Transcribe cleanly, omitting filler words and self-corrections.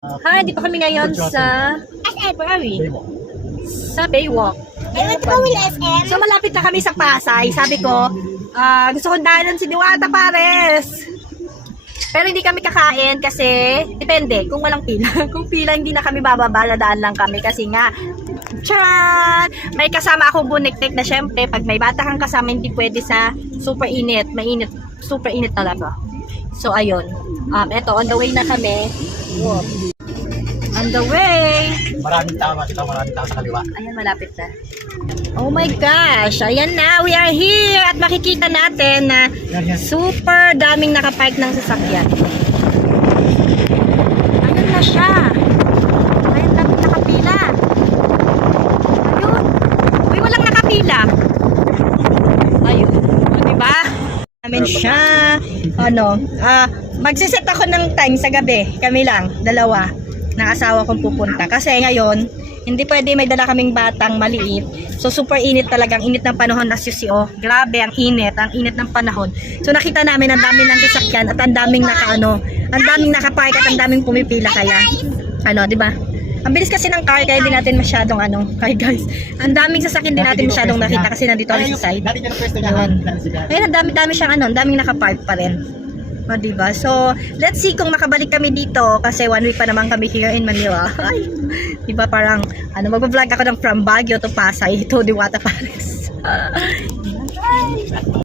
Hi, di pa kami ngayon sa SM. where are we? Sa Baywalk. Let's go with SM. So malapit na kami sa Pasay. Sabi ko, gusto kong daanan si Diwata Pares. Pero hindi kami kakain kasi depende kung walang pila. Kung pila hindi na kami bababa, daan lang kami kasi nga charan! May kasama akong buniktik na syempre pag may bata kang kasama hindi pwede sa super init. Mainit, super init talaga. So ayun. Eto on the way na kami. Wow. On the way. Maraming tao, makita ko maraming tao sa kaliwa. Ayan, malapit na. Oh my gosh, ayan na, we are here at makikita natin na super daming nakapark ng sasakyan. Ayan na siya. Ayan, daming nakapila. Ayun. Uy, walang nakapila. Ayun. O, diba? Namin siya. Magsiset ako ng time sa gabi. Kami lang, dalawa. Ng asawa kong pupunta. Kasi ngayon, hindi pwede may dala kaming batang maliit. So super init talagang, init ng panahon na susio. Grabe ang init ng panahon. So nakita namin ang dami ng sasakyan at ang daming ang daming nakapark at ang daming pumipila kaya. Di ba? Ang bilis kasi ng car kaya di natin masyadong kaya guys. Ang daming sasakyan din natin masyadong nakita kasi nandito kami sa side. Dati dyan ang pwesto niya. Ayun, ang dami siyang ang daming nakapark pa rin. O, diba? So, let's see kung makabalik kami dito kasi 1 week pa naman kami here in Manila. Ay, diba parang, mag-vlog ako ng from Baguio to Pasay to Diwata Pares.